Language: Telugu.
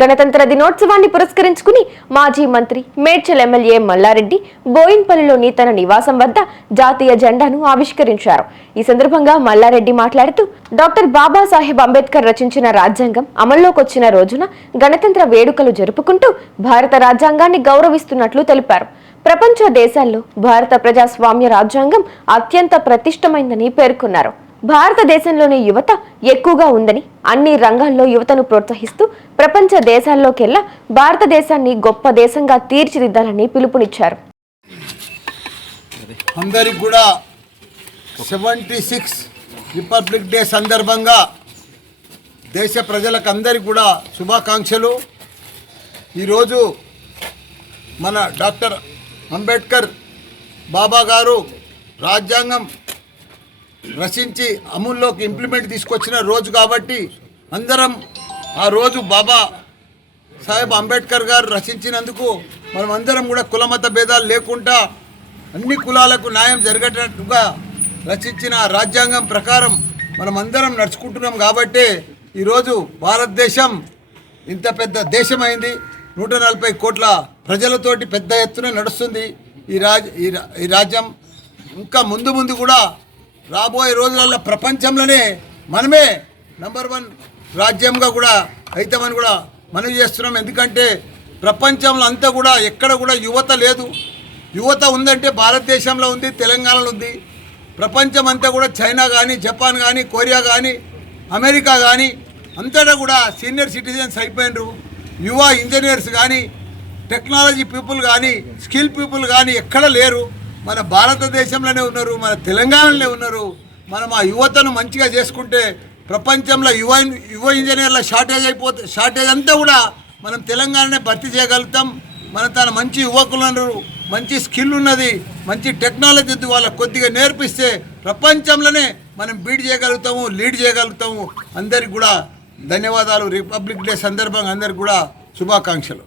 గణతంత్ర దినోత్సవాన్ని పురస్కరించుకుని మాజీ మంత్రి మేడ్చల్ ఎమ్మెల్యే మల్లారెడ్డి బోయిన్పల్లిలోని తన నివాసం వద్ద జాతీయ జెండాను ఆవిష్కరించారు. ఈ సందర్భంగా మల్లారెడ్డి మాట్లాడుతూ డాక్టర్ బాబాసాహెబ్ అంబేద్కర్ రచించిన రాజ్యాంగం అమల్లోకి వచ్చిన రోజున గణతంత్ర వేడుకలు జరుపుకుంటూ భారత రాజ్యాంగాన్ని గౌరవిస్తున్నట్లు తెలిపారు. ప్రపంచ దేశాల్లో భారత ప్రజాస్వామ్య రాజ్యాంగం అత్యంత ప్రతిష్టమైందని పేర్కొన్నారు. భారతదేశంలోని యువత ఎక్కువగా ఉందని, అన్ని రంగాల్లో యువతను ప్రోత్సహిస్తూ ప్రపంచ దేశాల్లోకెల్లా భారతదేశాన్ని గొప్ప దేశంగా తీర్చిదిద్దాలని పిలుపునిచ్చారు. అందరికి కూడా 76 రిపబ్లిక్ డే సందర్భంగా దేశ ప్రజలకు అందరికి కూడా శుభాకాంక్షలు. ఈరోజు మన డాక్టర్ అంబేద్కర్ బాబా గారు రాజ్యాంగం రచించి అమల్లోకి ఇంప్లిమెంట్ తీసుకొచ్చిన రోజు కాబట్టి అందరం ఆ రోజు బాబా సాహెబ్ అంబేద్కర్ గారు రచించినందుకు మనం అందరం కూడా కులమత భేదాలు లేకుండా అన్ని కులాలకు న్యాయం జరిగేటట్టుగా రచించిన రాజ్యాంగం ప్రకారం మనం అందరం నడుచుకుంటున్నాం. కాబట్టి ఈరోజు భారతదేశం ఇంత పెద్ద దేశమైంది. 140 కోట్ల ప్రజలతోటి పెద్ద ఎత్తున నడుస్తుంది ఈ రాజ్యం. ఇంకా ముందు కూడా రాబోయే రోజులలో ప్రపంచంలోనే మనమే నంబర్ 1 రాజ్యంగా కూడా అవుతామని కూడా మనవి చేస్తున్నాం. ఎందుకంటే ప్రపంచంలో అంతా కూడా ఎక్కడ కూడా యువత లేదు. యువత ఉందంటే భారతదేశంలో ఉంది, తెలంగాణలో ఉంది. ప్రపంచం అంతా కూడా చైనా కానీ, జపాన్ కానీ, కొరియా కానీ, అమెరికా కానీ అంతటా కూడా సీనియర్ సిటిజన్స్ అయిపోయినరు. యువ ఇంజనీర్స్ కానీ, టెక్నాలజీ పీపుల్ కానీ, స్కిల్ పీపుల్ కానీ ఎక్కడ లేరు. మన భారతదేశంలోనే ఉన్నారు, మన తెలంగాణలోనే ఉన్నారు. మనం ఆ యువతను మంచిగా చేసుకుంటే ప్రపంచంలో యువ ఇంజనీర్ల షార్టేజ్ అంతా కూడా మనం తెలంగాణనే భర్తీ చేయగలుగుతాం. తన మంచి యువకులు ఉన్నారు, మంచి స్కిల్ ఉన్నది, మంచి టెక్నాలజీ ఉంది. వాళ్ళకు కొద్దిగా నేర్పిస్తే ప్రపంచంలోనే మనం లీడ్ చేయగలుగుతాము. అందరికి కూడా ధన్యవాదాలు. రిపబ్లిక్ డే సందర్భంగా అందరికి కూడా శుభాకాంక్షలు.